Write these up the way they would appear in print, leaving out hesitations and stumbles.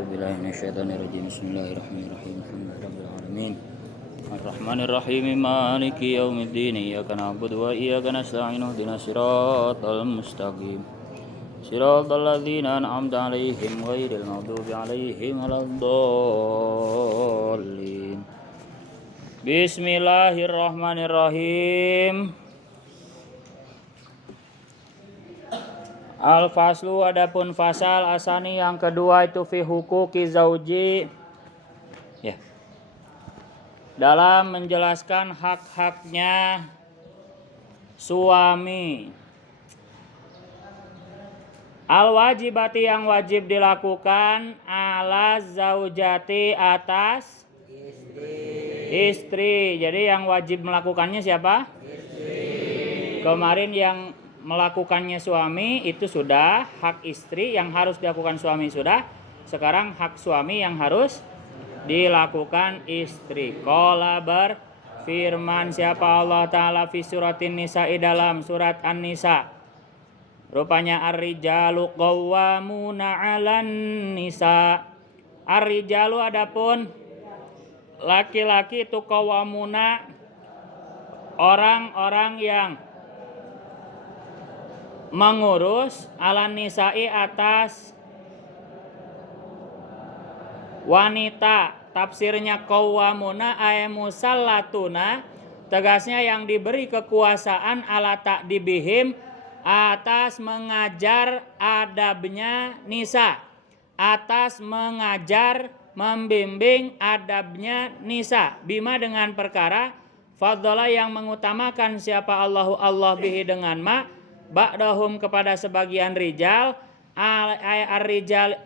A'udzu billahi minasyaitonir rajim. Bismillahirrahmanirrahim. Alhamdulillahirabbil alamin. Arrahmanirrahim. Maliki yaumiddin. Iyyaka na'budu wa iyyaka nasta'in. Ihdinas siratal mustaqim. Siratal ladzina an'amta 'alaihim ghairil maghdubi 'alaihim waladdallin. Bismillahirrahmanirrahim. Al-faslu, adapun fasal asani yang kedua itu fi huquqi zauji, ya, dalam menjelaskan hak-haknya suami. Al-wajibati, yang wajib dilakukan, ala zaujati, atas istri. Jadi yang wajib melakukannya siapa? Istri. Kemarin yang melakukannya suami itu sudah, hak istri yang harus dilakukan suami sudah. Sekarang hak suami yang harus dilakukan istri. Qala berfirman siapa Allah Ta'ala fi suratin Nisa'i, dalam surat An-Nisa. Rupanya ar-rijalu qawwamuna 'alan nisa. Ar-rijalu, adapun laki-laki itu qawwamuna, orang-orang yang mengurus, alan nisa'i, atas wanita. Tafsirnya qawwamuna ay musallatuna, tegasnya yang diberi kekuasaan, ala ta'dibihim, atas mengajar adabnya nisa, atas mengajar membimbing adabnya nisa. Bima, dengan perkara, fadhala, yang mengutamakan siapa Allahu Allah bihi dengan ma, ba'dahum, kepada sebagian rijal, ar-rijali,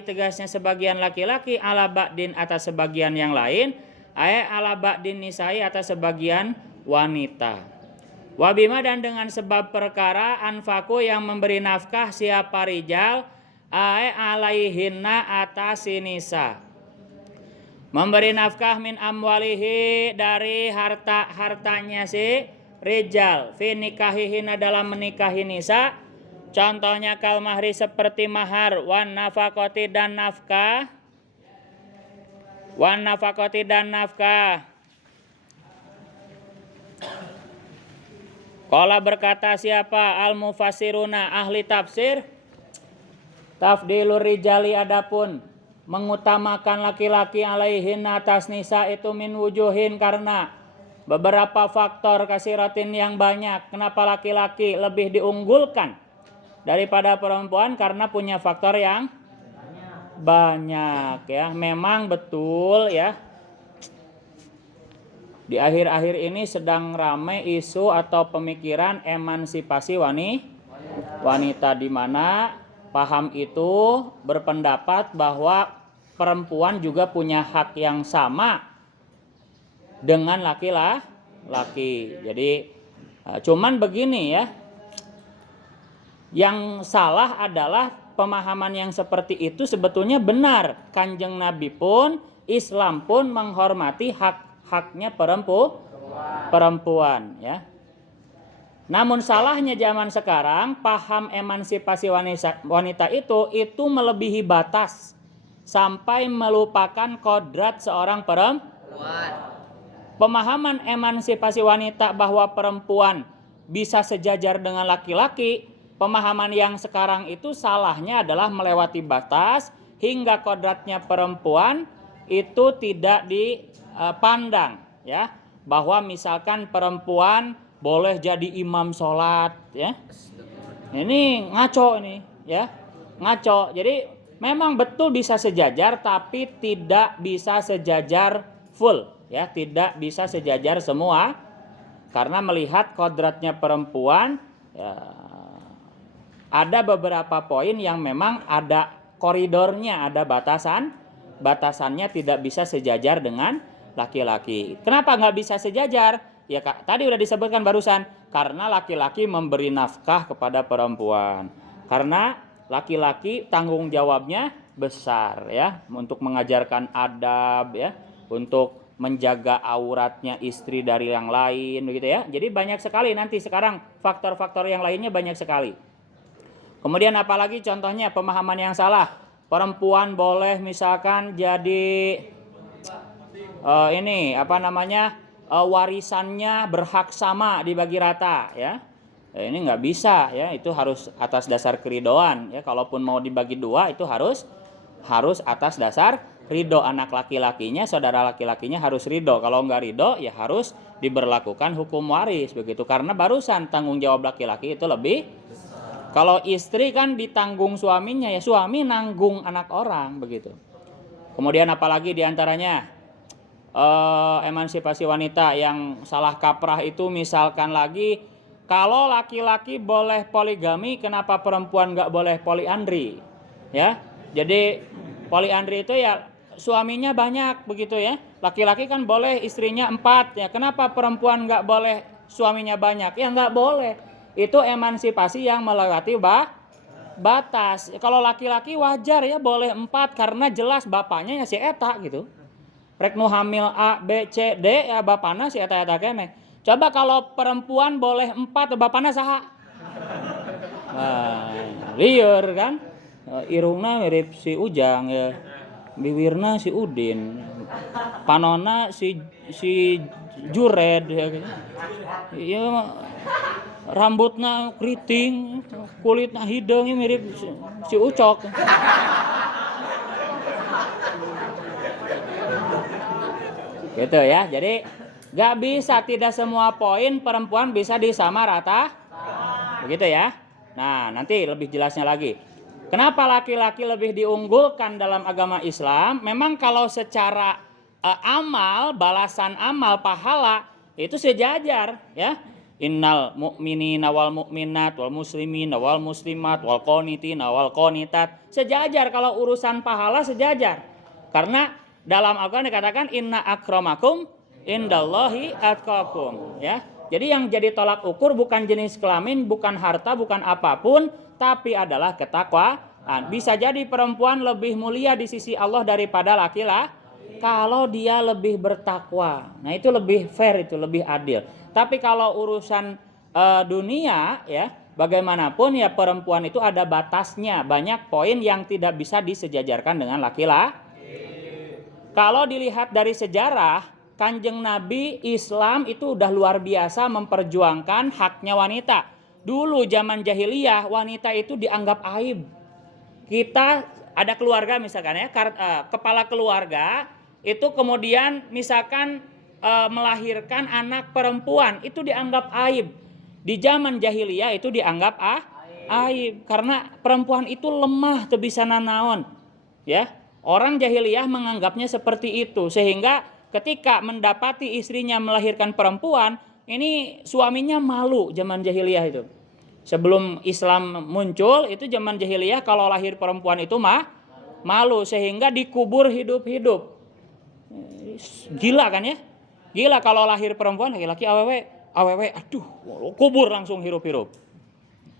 tegasnya sebagian laki-laki, ala ba'din, atas sebagian yang lain, ala ba'din nisa'i, atas sebagian wanita. Wabima, dan dengan sebab perkara, anfaku, yang memberi nafkah siapa rijal, alaihinna, atas si nisa. Memberi nafkah min amwalihi, dari hartanya si rijal, fi nikahihina, dalam menikahi nisa. Contohnya kal mahri, seperti mahar, wan nafakoti, dan nafkah, Qala, berkata siapa? Al mufassiruna, ahli tafsir. Tafdilur rijali, adapun mengutamakan laki-laki, alaihin, atas nisa, itu min wujuhin, karena beberapa faktor, kasiratin, yang banyak. Kenapa laki-laki lebih diunggulkan daripada perempuan? Karena punya faktor yang banyak, ya. Memang betul, ya, di akhir-akhir ini sedang ramai isu atau pemikiran emansipasi wanita, di mana paham itu berpendapat bahwa perempuan juga punya hak yang sama dengan laki-laki. Jadi cuman begini, ya, yang salah adalah pemahaman yang seperti itu sebetulnya benar. Kanjeng Nabi pun, Islam pun menghormati haknya perempuan, ya. Namun salahnya zaman sekarang, paham emansipasi wanita itu melebihi batas sampai melupakan kodrat seorang perempuan. Pemahaman emansipasi wanita bahwa perempuan bisa sejajar dengan laki-laki, pemahaman yang sekarang itu salahnya adalah melewati batas hingga kodratnya perempuan itu tidak dipandang, ya. Bahwa misalkan perempuan boleh jadi imam sholat, ya. Ini ngaco, ini, ya, ngaco. Jadi memang betul bisa sejajar, tapi tidak bisa sejajar full, ya, tidak bisa sejajar semua, karena melihat kodratnya perempuan, ya, ada beberapa poin yang memang ada koridornya, ada batasannya, tidak bisa sejajar dengan laki-laki. Kenapa nggak bisa sejajar? Ya, Kak, tadi udah disebutkan barusan, karena laki-laki memberi nafkah kepada perempuan. Karena laki-laki tanggung jawabnya besar, ya, untuk mengajarkan adab, ya, untuk menjaga auratnya istri dari yang lain, begitu, ya. Jadi banyak sekali nanti sekarang faktor-faktor yang lainnya banyak sekali. Kemudian apalagi contohnya pemahaman yang salah? perempuan boleh misalkan jadi warisannya berhak sama dibagi rata ya. Ini nggak bisa ya, itu harus atas dasar keridoan ya. Kalaupun mau dibagi dua itu harus atas dasar ridho anak laki-lakinya, saudara laki-lakinya harus ridho. Kalau nggak ridho ya harus diberlakukan hukum waris begitu, karena barusan tanggung jawab laki-laki itu lebih. Kalau istri kan ditanggung suaminya ya, suami nanggung anak orang begitu. Kemudian apalagi diantaranya emansipasi wanita yang salah kaprah itu, misalkan lagi kalau laki-laki boleh poligami, kenapa perempuan nggak boleh poliandri ya? Jadi poliandri itu ya suaminya banyak begitu ya. Laki-laki kan boleh istrinya 4 ya, kenapa perempuan nggak boleh suaminya banyak? Ya nggak boleh. Itu emansipasi yang melewati batas. Kalau laki-laki wajar ya boleh 4 karena jelas bapaknya ya si eta gitu. Rek nu hamil A, B, C, D ya bapana si eta-eta keneh. Coba kalau perempuan boleh 4 bapana saha? Nah, lieur kan? Irungna mirip si Ujang ya. Bibirna si Udin. Panonna si Jured ya. Iya rambutna keriting, kulitna hidung mirip si Ucok. Gitu ya. Jadi gak bisa, tidak semua poin perempuan bisa disamarata. Begitu ya. Nah, nanti lebih jelasnya lagi. Kenapa laki-laki lebih diunggulkan dalam agama Islam? Memang kalau secara amal, balasan amal, pahala itu sejajar ya. Innal mu'minina wal mu'minat wal muslimina wal muslimat wal qanitina wal qanitat. Sejajar kalau urusan pahala sejajar. Karena dalam Al-Qur'an dikatakan inna akramakum indallahi atqakum ya. Jadi yang jadi tolak ukur bukan jenis kelamin, bukan harta, bukan apapun, tapi adalah ketakwaan. Bisa jadi perempuan lebih mulia di sisi Allah daripada laki-laki kalau dia lebih bertakwa. Nah, itu lebih fair, itu lebih adil. Tapi kalau urusan dunia ya, bagaimanapun ya perempuan itu ada batasnya. Banyak poin yang tidak bisa disejajarkan dengan laki-laki. Kalau dilihat dari sejarah, Kanjeng Nabi Islam itu udah luar biasa memperjuangkan haknya wanita. Dulu zaman jahiliyah wanita itu dianggap aib. Kita ada keluarga misalkan ya, kepala keluarga itu kemudian misalkan melahirkan anak perempuan itu dianggap aib. Di zaman jahiliyah itu dianggap aib karena perempuan itu lemah teu bisa nanaon. Ya. Orang jahiliyah menganggapnya seperti itu, sehingga ketika mendapati istrinya melahirkan perempuan, ini suaminya malu zaman jahiliyah itu. Sebelum Islam muncul, itu zaman jahiliyah kalau lahir perempuan itu malu, sehingga dikubur hidup-hidup. Gila kan ya? Gila kalau lahir perempuan, laki-laki awewe, aduh, kubur langsung hirup-hirup.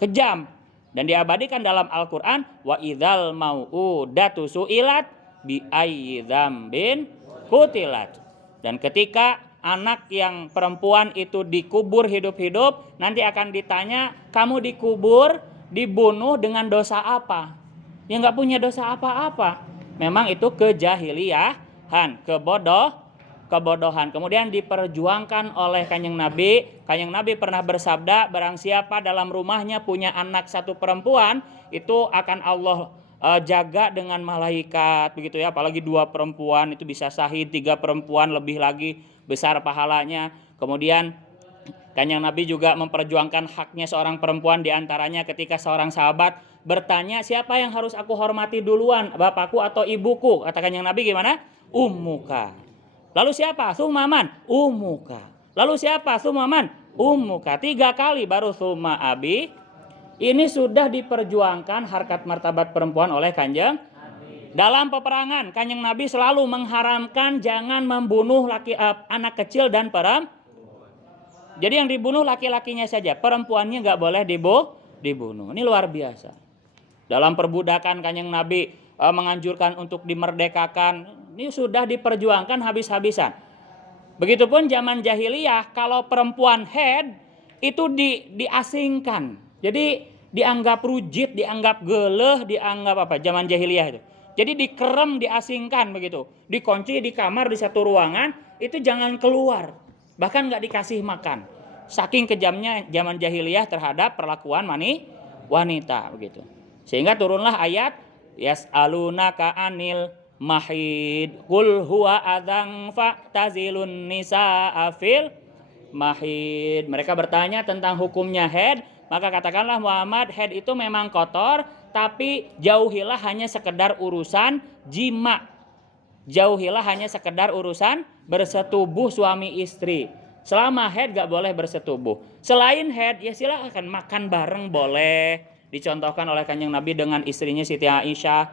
Kejam. Dan diabadikan dalam Al-Quran, wa idzal mau'udatu su'ilat bi ayyi dzambin qutilat. Dan ketika anak yang perempuan itu dikubur hidup-hidup, nanti akan ditanya, kamu dikubur, dibunuh dengan dosa apa? Ya nggak punya dosa apa-apa. Memang itu kejahiliahan, kebodohan. Kemudian diperjuangkan oleh Kanjeng Nabi. Kanjeng Nabi pernah bersabda, barang siapa dalam rumahnya punya anak satu perempuan, itu akan Allah jaga dengan malaikat begitu ya. Apalagi 2 perempuan itu bisa syahid, 3 perempuan lebih lagi besar pahalanya. Kemudian Kanjeng Nabi juga memperjuangkan haknya seorang perempuan, diantaranya ketika seorang sahabat bertanya, siapa yang harus aku hormati duluan, bapakku atau ibuku? Kata Kanjeng Nabi gimana? Ummuka. Lalu siapa? Sumaman, ummuka. Lalu siapa? Sumaman, ummuka. 3 kali baru suma abi. Ini sudah diperjuangkan harkat martabat perempuan oleh Kanjeng. Dalam peperangan, Kanjeng Nabi selalu mengharamkan jangan membunuh anak kecil dan perempuan. Jadi yang dibunuh laki-lakinya saja, perempuannya nggak boleh dibunuh. Ini luar biasa. Dalam perbudakan Kanjeng Nabi menganjurkan untuk dimerdekakan. Ini sudah diperjuangkan habis-habisan. Begitupun zaman jahiliyah, kalau perempuan haid itu diasingkan. Jadi dianggap rujit, dianggap geleh, dianggap apa? Zaman jahiliyah itu. Jadi dikerem, diasingkan begitu. Dikunci di kamar di satu ruangan, itu jangan keluar. Bahkan nggak dikasih makan. Saking kejamnya zaman jahiliyah terhadap perlakuan wanita begitu. Sehingga turunlah ayat yas'alunaka anil mahid qul huwa adzan fa'tazilun nisaa fil mahid. Mereka bertanya tentang hukumnya haid, maka katakanlah Muhammad, haid itu memang kotor, tapi jauhilah hanya sekedar urusan jima. Jauhilah hanya sekedar urusan bersetubuh suami istri. Selama haid gak boleh bersetubuh. Selain haid ya silakan makan bareng boleh. Dicontohkan oleh Kanjeng Nabi dengan istrinya Siti Aisyah.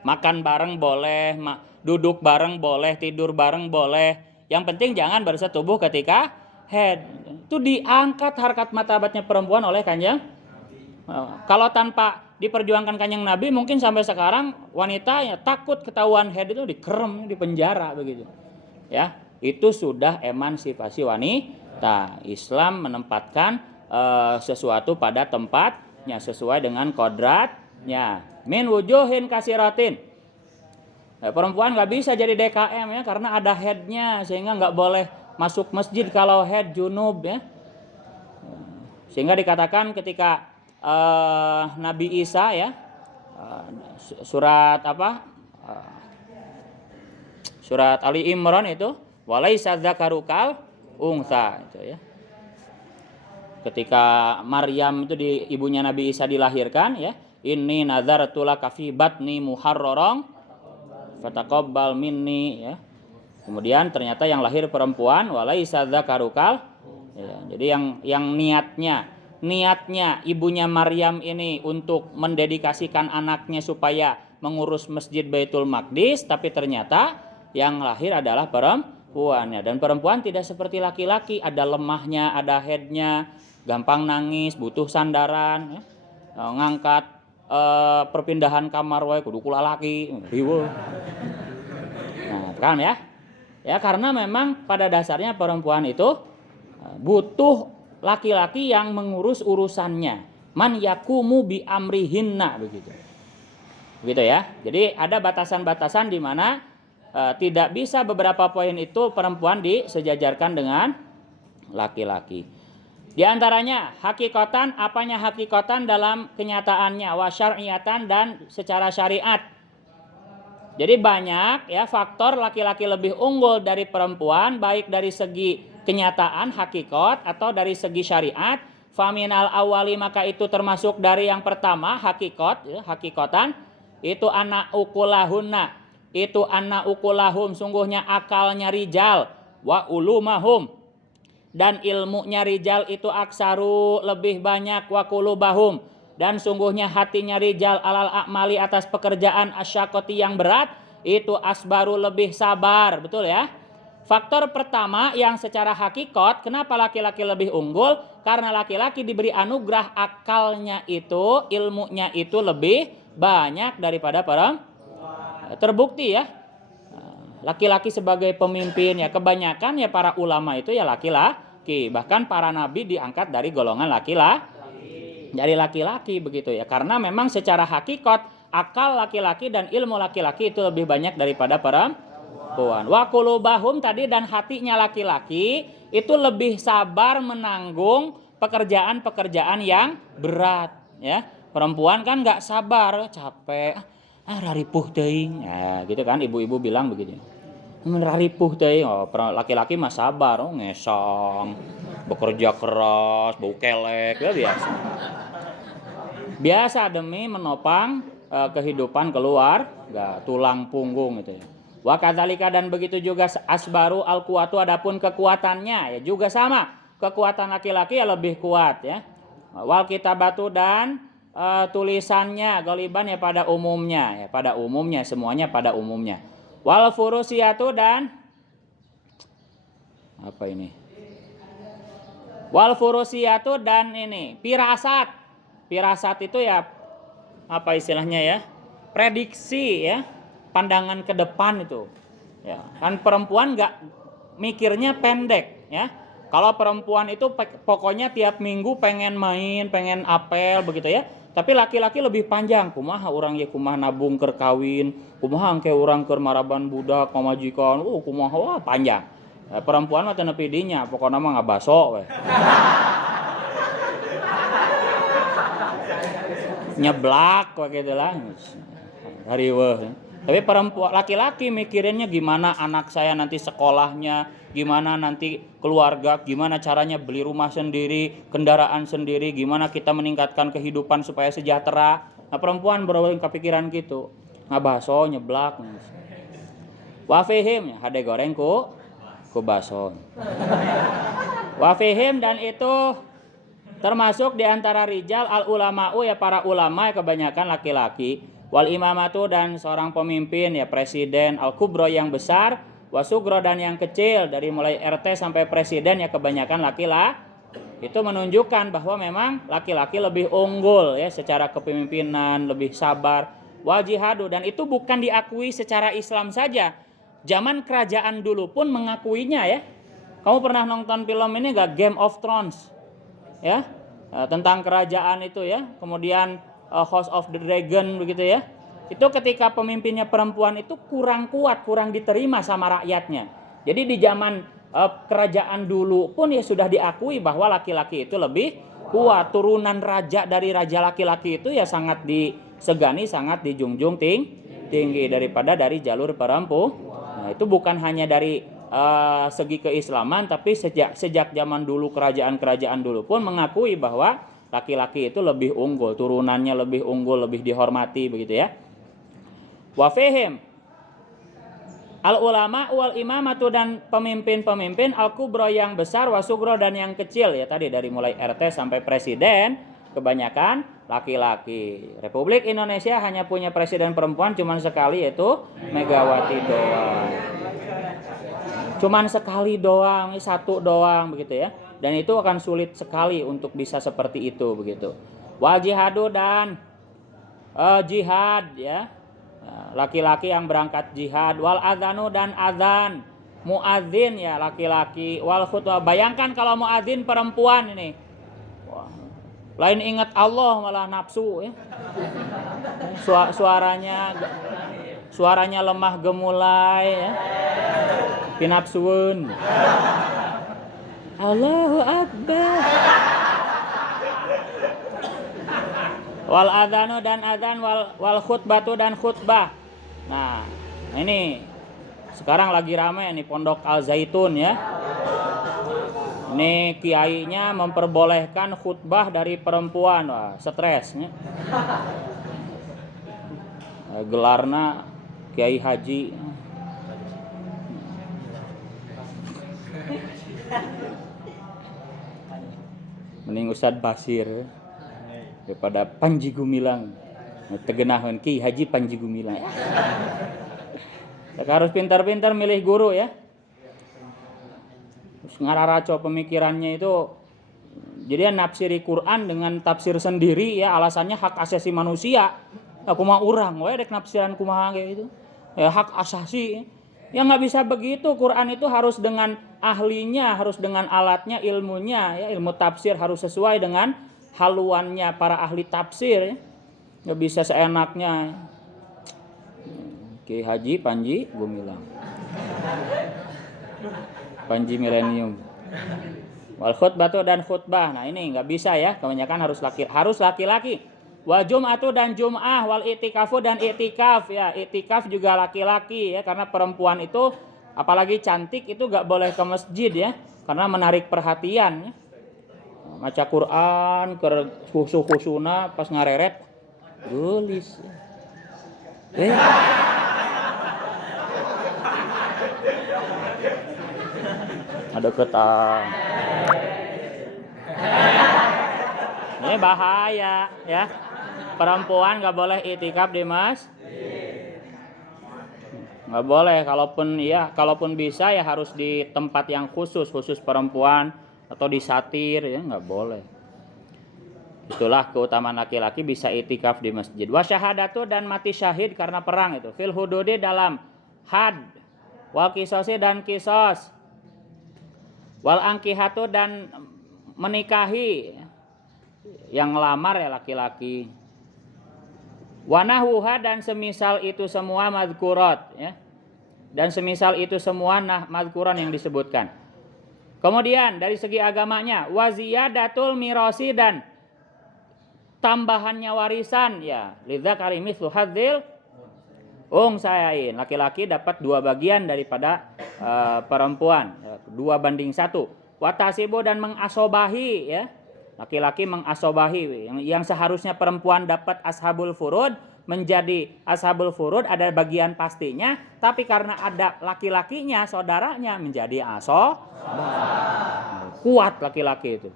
Makan bareng boleh, duduk bareng boleh, tidur bareng boleh. Yang penting jangan bersetubuh ketika haid. Itu diangkat harkat martabatnya perempuan oleh Kanjeng. Kalau tanpa diperjuangkan Kanjeng Nabi, mungkin sampai sekarang wanita ya takut ketahuan haid itu dikerem, dipenjara begitu. Ya, itu sudah emansipasi wanita. Islam menempatkan sesuatu pada tempatnya sesuai dengan kodratnya. Min wujuhin kasiratin. Perempuan nggak bisa jadi DKM ya karena ada haidnya, sehingga nggak boleh masuk masjid kalau haid junub ya. Sehingga dikatakan ketika Nabi Isa ya surat apa surat Ali Imran itu walaisa dzakarukal untha itu ya. Ketika Maryam itu ibunya Nabi Isa dilahirkan ya, inni nadzartu laka fi batni muharraran fataqabbal minni ya. Kemudian ternyata yang lahir perempuan walaisa dzakarukal ya. Jadi yang niatnya ibunya Maryam ini untuk mendedikasikan anaknya supaya mengurus Masjid Baitul Maqdis, tapi ternyata yang lahir adalah perempuan ya. Dan perempuan tidak seperti laki-laki, ada lemahnya, ada headnya, gampang nangis, butuh sandaran ya. Ngangkat perpindahan kamar wae kudu kula laki riweuh. Nah, kan ya. Ya karena memang pada dasarnya perempuan itu butuh laki-laki yang mengurus urusannya. Man yakumu bi amrihinna begitu. Begitu ya. Jadi ada batasan-batasan di mana tidak bisa beberapa poin itu perempuan disejajarkan dengan laki-laki. Di antaranya hakikatan, apanya hakikatan dalam kenyataannya, wa syar'iyatan dan secara syariat. Jadi banyak ya faktor laki-laki lebih unggul dari perempuan baik dari segi kenyataan hakikat atau dari segi syariat. Faminal awali maka itu termasuk dari yang pertama hakikat ya, hakikatan itu anak ukulahunna, itu anak ukulahum sungguhnya akalnya rijal wa ulumahum dan ilmunya rijal itu aksaru lebih banyak wa kulubahum dan sungguhnya hatinya rijal alal a'mali atas pekerjaan asyakoti yang berat itu asbaru lebih sabar, betul ya. Faktor pertama yang secara hakikat kenapa laki-laki lebih unggul, karena laki-laki diberi anugerah akalnya itu, ilmunya itu lebih banyak daripada perempuan. Terbukti ya, laki-laki sebagai pemimpin ya kebanyakan ya para ulama itu ya laki-laki, bahkan para nabi diangkat dari golongan dari laki-laki begitu ya, karena memang secara hakikat akal laki-laki dan ilmu laki-laki itu lebih banyak daripada perempuan. Wa qulubahum tadi dan hatinya laki-laki itu lebih sabar menanggung pekerjaan-pekerjaan yang berat ya. Perempuan kan nggak sabar, capek, raripuh teuing. Ya, gitu kan ibu-ibu bilang begitu. Raripuh teuing. Oh, laki-laki mah sabar, ngesong, bekerja keras, bau kelek, ya biasa. Biasa demi menopang kehidupan keluarga, tulang punggung itu ya. Wa kadzalika dan begitu juga asbaru al kuwatu adapun kekuatannya ya juga sama. Kekuatan laki-laki ya lebih kuat ya. Wal kitabatu dan tulisannya galiban ya pada umumnya semuanya pada umumnya. Wal furusiyatu dan apa ini? Wal furusiyatu dan ini firasat. Firasat itu ya apa istilahnya ya? Prediksi ya. Pandangan ke depan itu. Ya, kan perempuan enggak mikirnya pendek ya. Kalau perempuan itu pokoknya tiap minggu pengen main, pengen apel begitu ya. Tapi laki-laki lebih panjang, kumaha urang ye kumaha nabung keur kawin, kumaha engke urang keur maraban budak pamajikan, kumaha wah panjang. Perempuan mah teu nepi dinya, pokona mah ngabaso we. Nyeblak we kitu lah. Hariweuh. Tapi perempuan laki-laki mikirinnya gimana anak saya nanti sekolahnya, gimana nanti keluarga, gimana caranya beli rumah sendiri, kendaraan sendiri, gimana kita meningkatkan kehidupan supaya sejahtera. Nah, perempuan berawal kepikiran gitu. Ngabaso nyeblak. Wafihim hade goreng ku baso. Wafihim dan itu termasuk di antara rijal al ulama'u ya para ulama ya kebanyakan laki-laki. Wal imamatu dan seorang pemimpin ya presiden, al kubro yang besar, wasugro dan yang kecil, dari mulai RT sampai presiden ya kebanyakan laki-laki. Itu menunjukkan bahwa memang laki-laki lebih unggul ya secara kepemimpinan, lebih sabar. Wal jihadu, dan itu bukan diakui secara Islam saja. Zaman kerajaan dulu pun mengakuinya ya. Kamu pernah nonton film ini gak, Game of Thrones? Ya, tentang kerajaan itu ya. Kemudian House of the Dragon begitu ya. Itu ketika pemimpinnya perempuan itu kurang kuat, kurang diterima sama rakyatnya. Jadi di zaman kerajaan dulu pun ya sudah diakui bahwa laki-laki itu lebih kuat. Turunan raja dari raja laki-laki itu ya sangat disegani, sangat dijunjung tinggi daripada dari jalur perempuan. Nah, itu bukan hanya dari segi keislaman, tapi sejak zaman dulu kerajaan-kerajaan dulu pun mengakui bahwa laki-laki itu lebih unggul, turunannya lebih unggul, lebih dihormati begitu ya. Wa fihim al ulama wal imamatu, dan pemimpin-pemimpin, al kubro yang besar, wasugro dan yang kecil ya, tadi dari mulai RT sampai presiden kebanyakan laki-laki. Republik Indonesia hanya punya presiden perempuan cuman sekali, yaitu Megawati doang. Cuman sekali doang, satu doang begitu ya. Dan itu akan sulit sekali untuk bisa seperti itu begitu. Wal jihadu, dan jihad ya. Laki-laki yang berangkat jihad. Wal adzanu, dan adzan. Muadzin ya laki-laki. Wal khutbah. Bayangkan kalau muadzin perempuan ini. Wah, lain ingat Allah malah nafsu ya. Suaranya lemah gemulai ya. Pinapsuun. Allahu Akbar. Wal adzanu, dan adzan, wal khutbatu, dan khutbah. Nah, ini sekarang lagi ramai nih Pondok Al Zaitun ya. Ini kiainya memperbolehkan khutbah dari perempuan. Wah, stres ya. Gelarna Kiai Haji. Mending Ustadz Basir daripada Panji Gumilang. Tegenaheun Ki Haji Panji Gumilang. Harus pintar-pintar milih guru ya. Terus ngararaco pemikirannya itu. Jadi nafsiri Quran dengan tafsir sendiri ya, alasannya hak asasi manusia. Kumaha urang we dek nafsiran kumaha kayak gitu. Ya hak asasi. Ya nggak bisa begitu. Quran itu harus dengan ahlinya, harus dengan alatnya, ilmunya ya, ilmu tafsir harus sesuai dengan haluannya para ahli tafsir ya. Nggak bisa seenaknya. Ki Haji Panji Gumilang. Panji Milenium. Wal khutbatu, dan khutbah. Nah, ini nggak bisa ya, kebanyakan harus laki-laki. Wal jum'atu, dan jum'ah, wal i'tikafu, dan i'tikaf ya. I'tikaf juga laki-laki ya, karena perempuan itu apalagi cantik itu gak boleh ke masjid ya, karena menarik perhatian ya. Maca Quran ke khusu-khusuna pas ngareret gelis. Ada ketang. Ini bahaya ya. Perempuan gak boleh i'tikaf di nggak boleh. Kalaupun bisa ya harus di tempat yang khusus perempuan, atau di satir ya, nggak boleh. Itulah keutamaan laki-laki bisa i'tikaf di masjid. Wa syahadatu, dan mati syahid karena perang itu. Fil hududi, dalam had. Wal kisosi, dan kisos. Wal angkihatu, dan menikahi. Yang ngelamar ya laki-laki. Wa nahwuha dan semisal itu semua madzurat ya. Dan semisal itu semua madzuran yang disebutkan. Kemudian dari segi agamanya wa ziyadatul mirasi dan tambahannya warisan ya. Lidzakari mithlu hadzil unsyayain. Laki-laki dapat 2 bagian daripada perempuan, 2:1. Wa tasibu dan mengasobahi ya. Laki-laki mengasobahi yang seharusnya perempuan dapat ashabul furud menjadi ashabul furud ada bagian pastinya, tapi karena ada laki-lakinya saudaranya menjadi kuat laki-laki itu,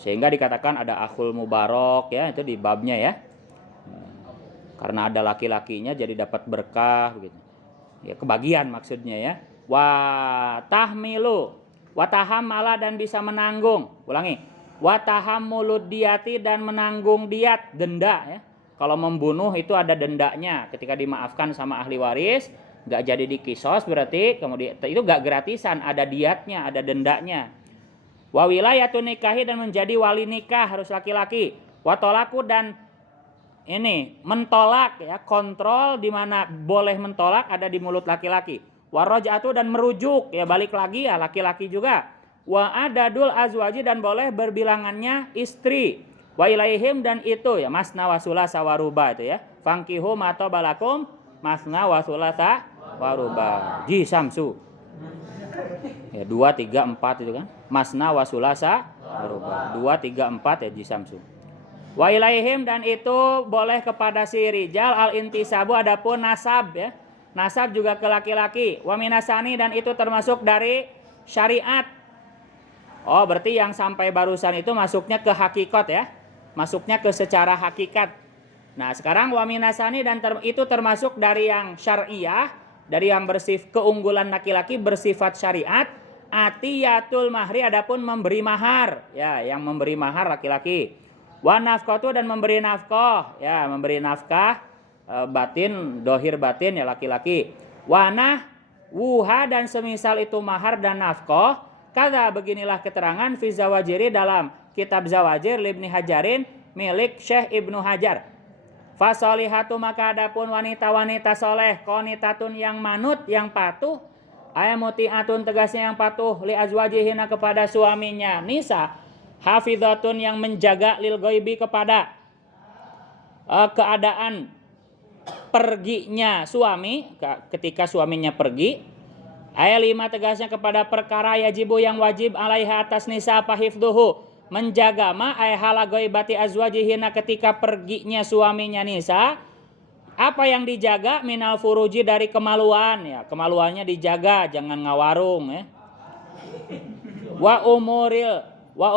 sehingga dikatakan ada akhul mubarok ya, itu di babnya ya, karena ada laki-lakinya jadi dapat berkah begitu ya, kebagian maksudnya ya. Wa tahmilu wa tahammala dan bisa menanggung, ulangi, wa tahammulud diyati dan menanggung diat, denda ya. Kalau membunuh itu ada dendanya, ketika dimaafkan sama ahli waris nggak jadi dikisos berarti kemudian itu nggak gratisan, ada diatnya, ada dendanya. Wa wilayatun nikahi dan menjadi wali nikah harus laki-laki. Wa tolaku dan ini mentolak ya, kontrol di mana boleh mentolak ada di mulut laki-laki. Wa raj'atu dan merujuk ya, balik lagi ya laki-laki juga. Wa adadul azwaji dan boleh berbilangannya istri. Wa ilaihim dan itu ya masna wa sulasa wa ruba itu ya. Fankihu ma tabalakum masna wa sulasa wa ruba. Ji samsu. Ya 2 3 4 itu kan. Masna wa sulasa wa ruba. 2 3 4 ya ji samsu. Wa ilaihim dan itu boleh kepada si rijal al intisabu adapun nasab ya. Nasab juga ke laki-laki. Wa minasani dan itu termasuk dari syariat. Oh berarti yang sampai barusan itu masuknya ke hakikat ya. Masuknya ke secara hakikat. Nah sekarang wa minasani dan itu termasuk dari yang syariah, dari yang keunggulan laki-laki bersifat syariat. Atiyatul mahri adapun memberi mahar ya, yang memberi mahar laki-laki. Wa nafqatu dan memberi nafkah ya, memberi nafkah batin, dohir batin ya laki-laki. Wa wuha dan semisal itu mahar dan nafkah. Kada beginilah keterangan fi zawajiri dalam kitab Zawajir Ibnu Hajarin milik Syekh Ibnu Hajar. Fasolihatu maka adapun wanita-wanita soleh qanitatun yang manut yang patuh ayamutiatun tegasnya yang patuh li azwajihina kepada suaminya nisa hafizatun yang menjaga lil ghaibi kepada keadaan perginya suami ketika suaminya pergi. Ayat 5 tegasnya kepada perkara yajibu yang wajib alaiha atas nisa apa hifduhu menjaga ma ay hala ghaibati azwajihina ketika perginya suaminya nisa. Apa yang dijaga minal furuji dari kemaluan ya, kemaluannya dijaga jangan ngawarung ya. Wa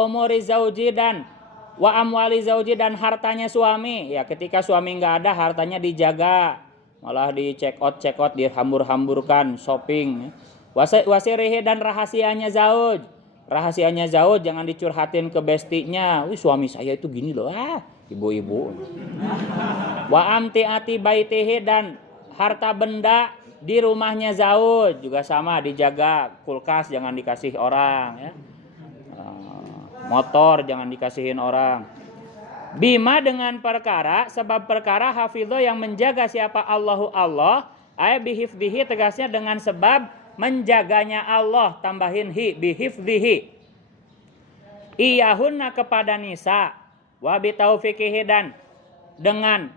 umuri zauji dan wa amwali zauji dan hartanya suami ya, ketika suami nggak ada hartanya dijaga, malah di check out dihambur-hamburkan shopping. Wasirihi dan rahasianya zauj jangan dicurhatin ke bestinya, wih suami saya itu gini loh, ibu-ibu. Wa amtiati baitihi dan harta benda di rumahnya zauj juga sama dijaga, kulkas jangan dikasih orang ya, motor jangan dikasihin orang. Bima dengan perkara, sebab perkara hafidho yang menjaga siapa Allahu Allah, ay bihifdihi tegasnya dengan sebab menjaganya Allah, tambahin bihifdihi. Iyahunna kepada nisa, wa bitaufiqihi dan dengan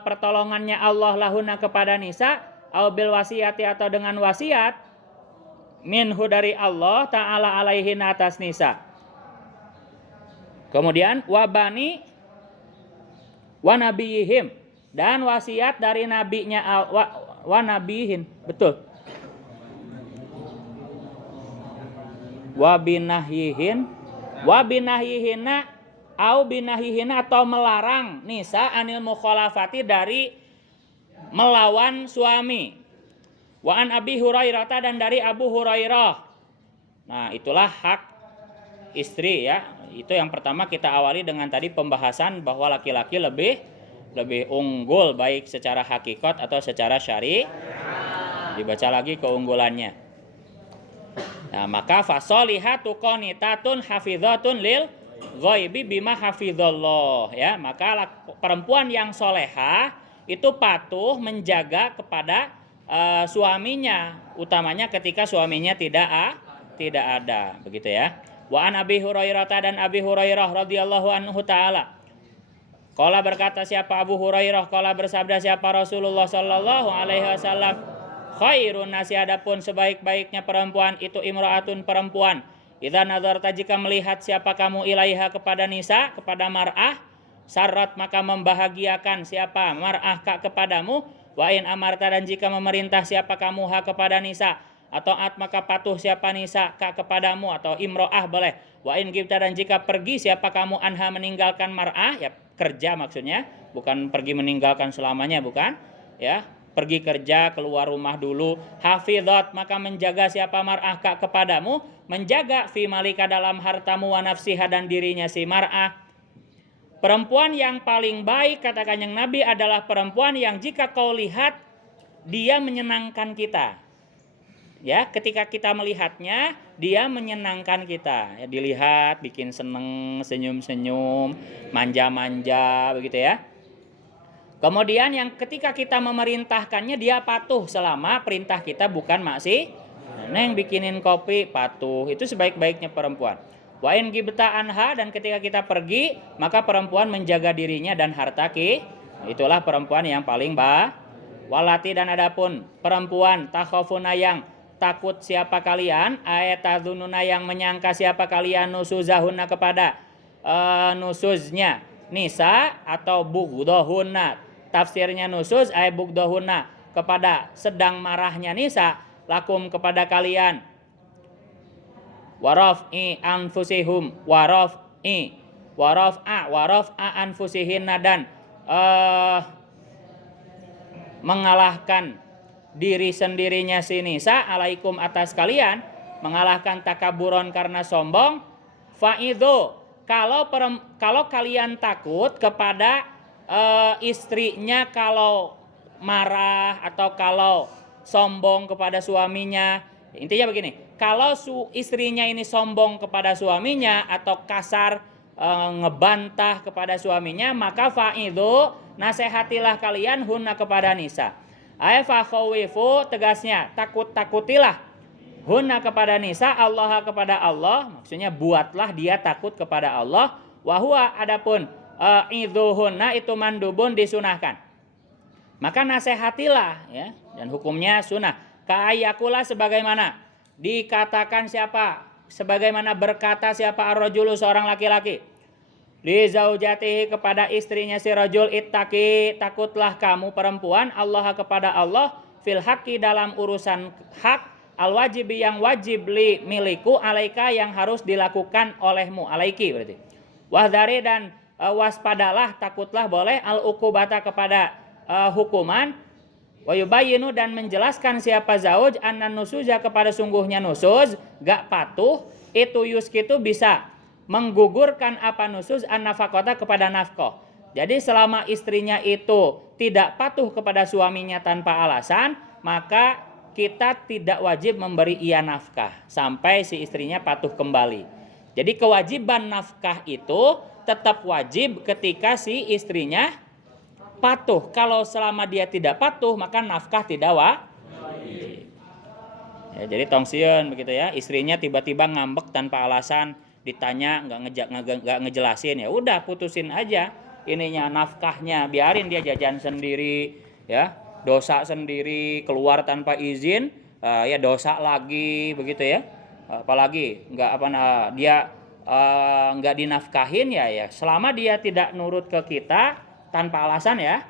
pertolongannya Allah lahunna kepada nisa, au bil wasiyati atau dengan wasiat minhu dari Allah ta'ala alaihin atas nisa. Kemudian wabani wa nabiyihim dan wasiat dari nabinya wa nabihin, betul. Wa binahihina au binahihina atau melarang nisa anil mukhalafati dari melawan suami. Wa an Abi Hurairah dan dari Abu Hurairah. Nah, itulah hak istri ya. Itu yang pertama kita awali dengan tadi pembahasan bahwa laki-laki lebih unggul baik secara hakikat atau secara syari. Dibaca lagi keunggulannya. Nah, maka fasolihatu qanitatun hafizatun lil ghaibi bima hafizallah, ya. Maka perempuan yang solehah itu patuh menjaga kepada suaminya, utamanya ketika suaminya tidak ada, begitu ya. Wa an Abi Hurairah, dan Abi Hurairah radhiyallahu anhu taala. Qala berkata siapa Abu Hurairah, qala bersabda siapa Rasulullah sallallahu alaihi wasallam, khairun nasi, adapun sebaik-baiknya perempuan itu imraatun perempuan. Idza nazarta, jika melihat siapa kamu ilaiha kepada nisa, kepada mar'ah, syarat maka membahagiakan siapa mar'ah kak kepadamu, wa in amarta, dan jika memerintah siapa kamu ha kepada nisa, atau at maka patuh siapa nisa kak kepadamu, atau imro'ah boleh. Wa in gibta, dan jika pergi siapa kamu anha meninggalkan mar'ah, ya kerja maksudnya, bukan pergi meninggalkan selamanya, bukan ya, pergi kerja keluar rumah dulu. Hafizat, maka menjaga siapa mar'ah kak kepadamu, menjaga fi malika dalam hartamu, wa nafsiha, dan dirinya si mar'ah. Perempuan yang paling baik kata Kanjeng Nabi adalah perempuan yang jika kau lihat dia menyenangkan kita. Ya, ketika kita melihatnya dia menyenangkan kita. Ya, dilihat bikin seneng, senyum-senyum, manja-manja begitu ya. Kemudian yang ketika kita memerintahkannya dia patuh selama perintah kita bukan maksiat. Neng bikinin kopi, patuh. Itu sebaik-baiknya perempuan. Wa in gibta anha, dan ketika kita pergi maka perempuan menjaga dirinya dan harta itulah perempuan yang paling walati, dan adapun perempuan takhafuna yang takut siapa kalian, ayatadzununa yang menyangka siapa kalian, nusuzahunna kepada nusuznya nisa, atau bughdahunna, tafsirnya nusuz ay bughdahunna, kepada sedang marahnya nisa, lakum kepada kalian, waraf'i anfusihum, waraf'a anfusihinna, dan mengalahkan diri sendirinya si nisa, alaikum atas kalian, mengalahkan takaburon karena sombong. Fa'idhu, kalau kalian takut kepada istrinya kalau marah atau kalau sombong kepada suaminya, intinya begini, kalau istrinya ini sombong kepada suaminya atau kasar ngebantah kepada suaminya, maka fa'idhu, nasihatilah kalian hunna kepada nisa. Fa khawifu, tegasnya takutilah hunna kepada nisa, Allah kepada Allah, maksudnya buatlah dia takut kepada Allah. Wa huwa, adapun idzuhunna itu mandubun, disunahkan. Maka nasihatilah ya, dan hukumnya sunnah. Ka'ayakula, sebagaimana dikatakan siapa, sebagaimana berkata siapa ar-rajulu, seorang laki-laki, li zaujatihi kepada istrinya si rajul, ittaqi, takutlah kamu perempuan, Allah kepada Allah, fil haqqi dalam urusan hak, al wajibi yang wajib, li miliku alaika yang harus dilakukan olehmu, alaiki berarti. Wahdari, dan waspadalah, takutlah boleh, al uqubata kepada hukuman, wa yubayyinu, dan menjelaskan siapa zauj annan nusuza kepada sungguhnya nusuz gak patuh itu yuskitu bisa menggugurkan apa nusuz an-nafaqata kepada nafkah. Jadi selama istrinya itu tidak patuh kepada suaminya tanpa alasan, maka kita tidak wajib memberi ia nafkah sampai si istrinya patuh kembali. Jadi kewajiban nafkah itu tetap wajib ketika si istrinya patuh. Kalau selama dia tidak patuh maka nafkah tidak wajib. Ya, jadi tongsiun begitu ya, istrinya tiba-tiba ngambek tanpa alasan, ditanya nggak ngejelasin, ya udah putusin aja ininya nafkahnya, biarin dia jajan sendiri ya, dosa sendiri, keluar tanpa izin ya dosa lagi begitu ya. Apalagi dia nggak dinafkahin ya selama dia tidak nurut ke kita tanpa alasan ya.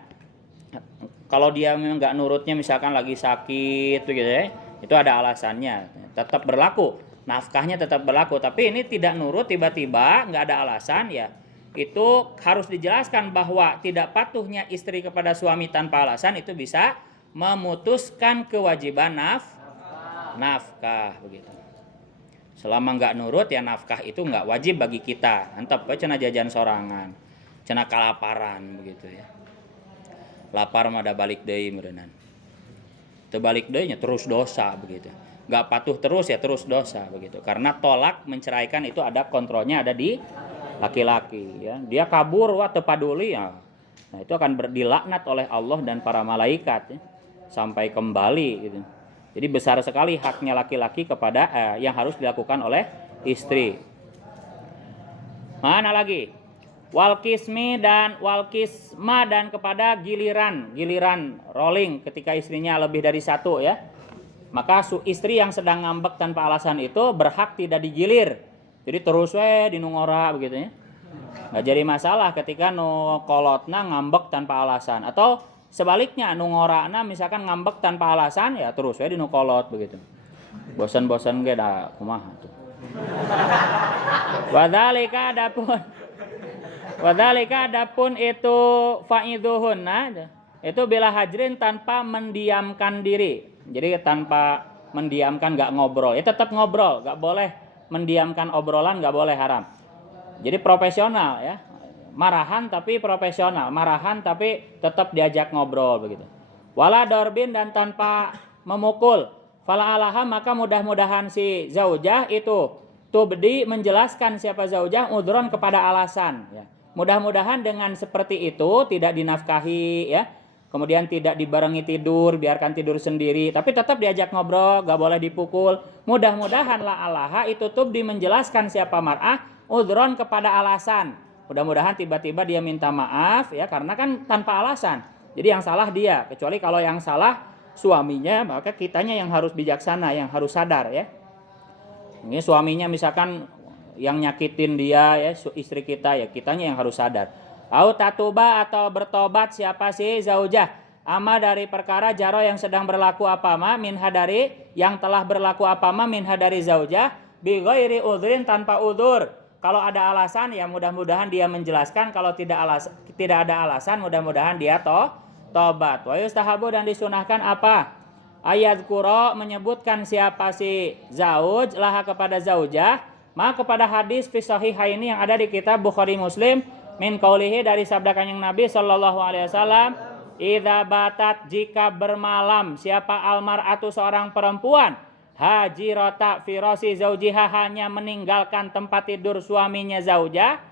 Kalau dia memang nggak nurutnya, misalkan lagi sakit gitu ya, itu ada alasannya, tetap berlaku. Nafkahnya tetap berlaku, tapi ini tidak nurut tiba-tiba nggak ada alasan ya, itu harus dijelaskan bahwa tidak patuhnya istri kepada suami tanpa alasan itu bisa memutuskan kewajiban nafkah begitu. Selama nggak nurut ya nafkah itu nggak wajib bagi kita. Antep cenah jajan sorangan, cenah kalaparan begitu ya. Lapar mah ada balik deui meureunnan. Teu balik deui nya terus dosa begitu. Gak patuh terus ya terus dosa begitu. Karena tolak menceraikan itu ada kontrolnya, ada di laki-laki ya. Dia kabur teu paduli ya. Nah, itu akan dilaknat oleh Allah dan para malaikat ya, sampai kembali gitu. Jadi besar sekali haknya laki-laki kepada yang harus dilakukan oleh istri. Mana lagi? Walkismi dan walkisma dan kepada giliran rolling ketika istrinya lebih dari satu ya. Maka istri yang sedang ngambek tanpa alasan itu berhak tidak digilir. Jadi terus dinungora begitu ya. Nggak jadi masalah ketika nu kolotna ngambek tanpa alasan, atau sebaliknya nu ngorana misalkan ngambek tanpa alasan ya terus di nu kolot begitu. Bosan-bosan ge da kumaha tuh. Wadhalika adapun itu fa'idhuhunna itu bila hajrin tanpa mendiamkan diri. Jadi tanpa mendiamkan, nggak ngobrol. Ya tetap ngobrol, nggak boleh mendiamkan obrolan, nggak boleh, haram. Jadi profesional ya. Marahan tapi profesional, marahan tapi tetap diajak ngobrol begitu. Wala dorbin dan tanpa memukul. Fala alaha maka mudah-mudahan si zaujah itu tubdi menjelaskan siapa zaujah udhron kepada alasan ya. Mudah-mudahan dengan seperti itu tidak dinafkahi ya. Kemudian tidak dibarengi tidur, biarkan tidur sendiri, tapi tetap diajak ngobrol, gak boleh dipukul. Mudah-mudahan la alaha itu tubdi menjelaskan siapa mar'ah udhron kepada alasan. Mudah-mudahan tiba-tiba dia minta maaf ya, karena kan tanpa alasan. Jadi yang salah dia, kecuali kalau yang salah suaminya, maka kitanya yang harus bijaksana, yang harus sadar ya. Ini suaminya misalkan yang nyakitin dia ya, istri kita ya, kitanya yang harus sadar. Au tatuba atau bertobat siapa sih zaujah ama dari perkara jaro yang sedang berlaku apama minha dari yang telah berlaku apama minha dari zaujah bi ghairi udhrin tanpa udzur. Kalau ada alasan ya mudah-mudahan dia menjelaskan, kalau tidak ada alasan mudah-mudahan dia tobat. Wa yustahabu dan disunahkan apa? Ayat Qur'an menyebutkan siapa si zauj laha kepada zaujah, maka kepada hadis fi sahihaini yang ada di kitab Bukhari Muslim min qaulihi dari sabda Kanjeng Nabi sallallahu alaihi wasallam, idza batat jika bermalam siapa almar'atu seorang perempuan hajirata firasi zaujiha hanya meninggalkan tempat tidur suaminya zaujah,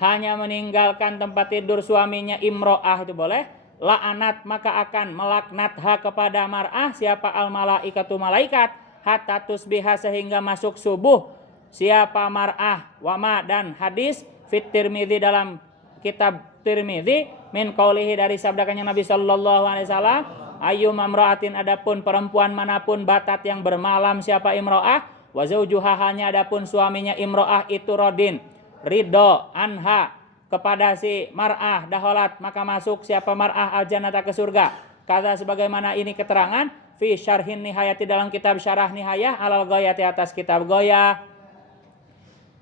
hanya meninggalkan tempat tidur suaminya imro'ah itu boleh, la'anat maka akan melaknatha kepada mar'ah siapa al malaikatu malaikat hatta tusbiha sehingga masuk subuh siapa mar'ah wama dan hadis fit Tirmidzi dalam kitab Tirmidzi min qaulihi dari sabda Kanjeng Nabi sallallahu alaihi wasallam ayyum amra'atin adapun perempuan manapun batat yang bermalam siapa imro'ah wa zaujuha hanya adapun suaminya imro'ah itu rodin ridho anha kepada si mar'ah daholat maka masuk siapa mar'ah al-jannata ke surga. Kata sebagaimana ini keterangan fi syarhin nihayati dalam kitab syarah nihayah alal ghoyati atas kitab goyah.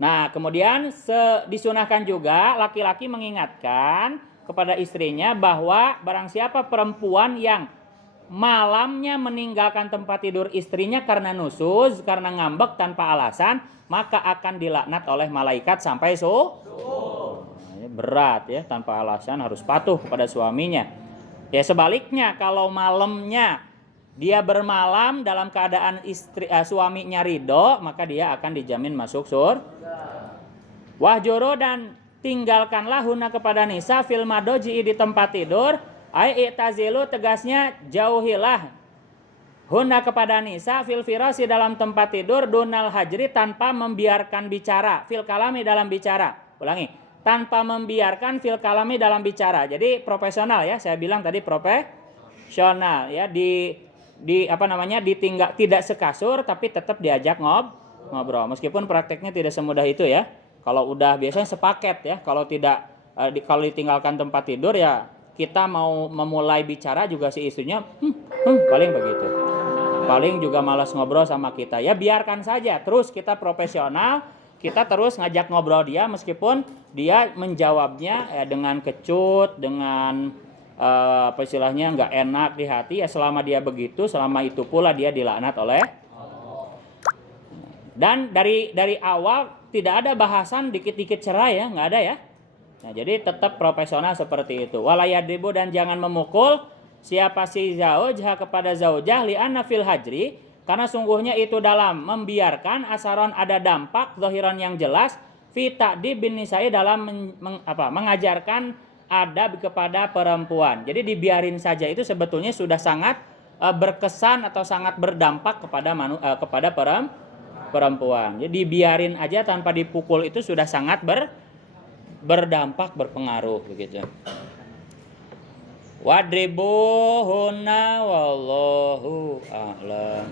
Nah kemudian disunahkan juga laki-laki mengingatkan kepada istrinya bahwa barang siapa perempuan yang malamnya meninggalkan tempat tidur istrinya karena nusuz, karena ngambek tanpa alasan, maka akan dilaknat oleh malaikat sampai berat ya, tanpa alasan harus patuh kepada suaminya. Ya sebaliknya kalau malamnya dia bermalam dalam keadaan suaminya ridho, maka dia akan dijamin masuk surga. Wahjuro dan tinggalkanlah huna kepada nisa fil madoji di tempat tidur, ai i'tazilu tegasnya jauhilah huna kepada nisa fil firasi dalam tempat tidur dunal hajri tanpa membiarkan bicara fil kalami dalam bicara. Ulangi, tanpa membiarkan fil kalami dalam bicara. Jadi profesional ya, saya bilang tadi profesional ya, ditinggal tidak sekasur tapi tetap diajak ngobrol. Meskipun prakteknya tidak semudah itu ya. Kalau udah biasanya sepaket ya, kalau tidak kalau ditinggalkan tempat tidur ya kita mau memulai bicara juga si istrinya paling begitu. Paling juga malas ngobrol sama kita. Ya biarkan saja, terus kita profesional, kita terus ngajak ngobrol dia meskipun dia menjawabnya ya dengan kecut, dengan apa istilahnya nggak enak di hati ya, selama dia begitu, selama itu pula dia dilaknat oleh. Dan dari awal tidak ada bahasan dikit-dikit cerai ya, nggak ada ya. Nah, jadi tetap profesional seperti itu. Walayadribu dan jangan memukul siapa si zaujah kepada zaujah li'anna fil hajri karena sungguhnya itu dalam membiarkan asaron ada dampak zahiran yang jelas fi ta'dibin nisa'i dalam mengajarkan adab kepada perempuan. Jadi dibiarin saja itu sebetulnya sudah sangat berkesan atau sangat berdampak kepada perempuan. Jadi dibiarin aja tanpa dipukul itu sudah sangat berdampak, berpengaruh begitu. Wadribuhunna wallahu a'lam.